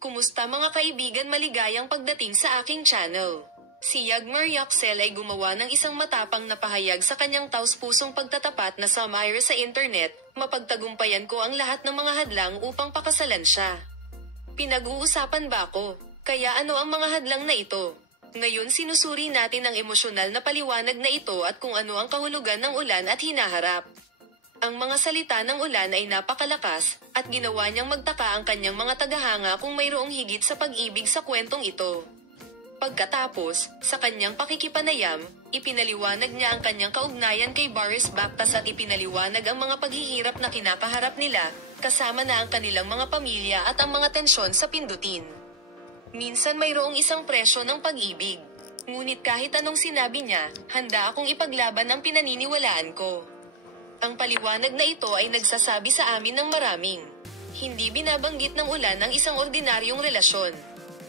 Kumusta mga kaibigan, maligayang pagdating sa aking channel. Si Yagmer Yaxel ay gumawa ng isang matapang na pahayag sa kanyang taus-pusong pagtatapat na samire sa internet, mapagtagumpayan ko ang lahat ng mga hadlang upang pakasalan siya. Pinag-uusapan ba ako? Kaya ano ang mga hadlang na ito? Ngayon sinusuri natin ang emosyonal na paliwanag na ito at kung ano ang kahulugan ng ulan at hinaharap. Ang mga salita ng ulan ay napakalakas, at ginawa niyang magtaka ang kanyang mga tagahanga kung mayroong higit sa pag-ibig sa kwentong ito. Pagkatapos, sa kanyang pakikipanayam, ipinaliwanag niya ang kanyang kaugnayan kay Boris Bakhtas at ipinaliwanag ang mga paghihirap na kinakaharap nila, kasama na ang kanilang mga pamilya at ang mga tensyon sa pindutin. Minsan mayroong isang presyo ng pag-ibig. Ngunit kahit anong sinabi niya, handa akong ipaglaban ang pinaniniwalaan ko. Ang paliwanag na ito ay nagsasabi sa amin ng maraming. Hindi binabanggit ng ulan ang isang ordinaryong relasyon.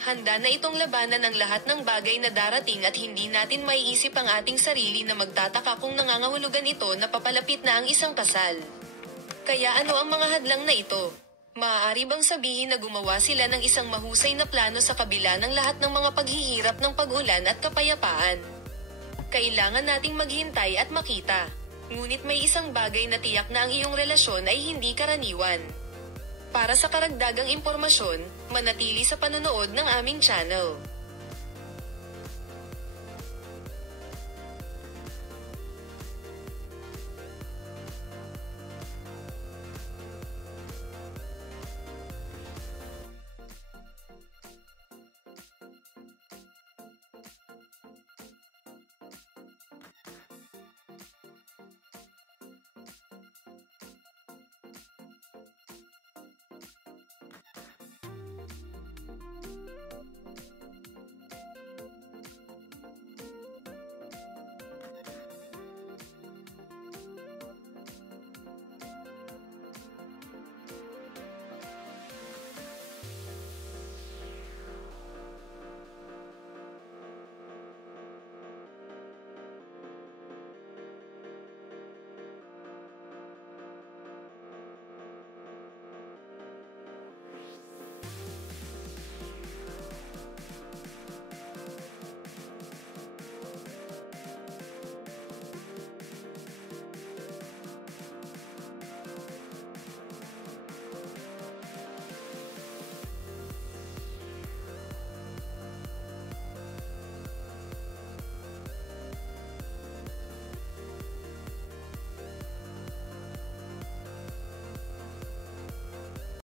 Handa na itong labanan ang lahat ng bagay na darating at hindi natin maiisip ang ating sarili na magtataka kung nangangahulugan ito na papalapit na ang isang kasal. Kaya ano ang mga hadlang na ito? Maaari bang sabihin na gumawa sila ng isang mahusay na plano sa kabila ng lahat ng mga paghihirap ng pag-ulan at kapayapaan? Kailangan nating maghintay at makita. Ngunit may isang bagay na tiyak na ang iyong relasyon ay hindi karaniwan. Para sa karagdagang impormasyon, manatili sa panonood ng aming channel.